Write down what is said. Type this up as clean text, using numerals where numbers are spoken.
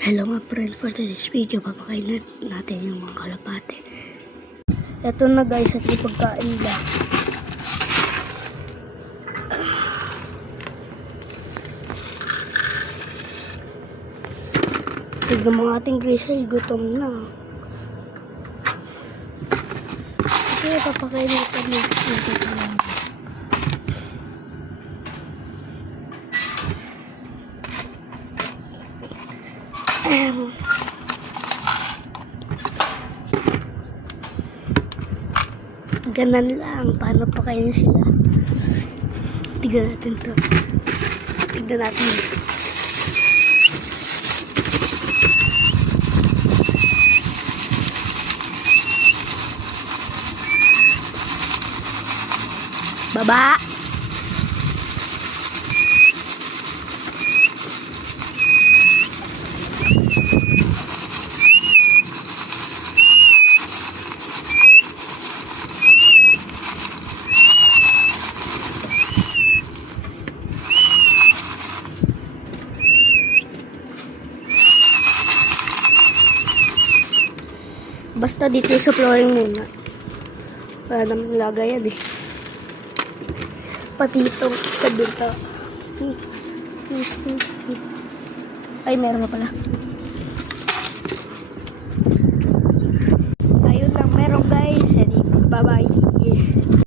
Hello mga friend, for today's video papakainin natin yung mga kalapate. Ito na guys, at yung pagkain nila. Tignan mga ating grizzly, gutom na. Okay, papakainin natin yung pagkain. Ganan lang, paano pakainin sila. Tignan natin to. Tignan natin. Baba! Basta dito sa flooring muna. Para naman lagayan eh. Pati itong kabita. Ay, meron na pala.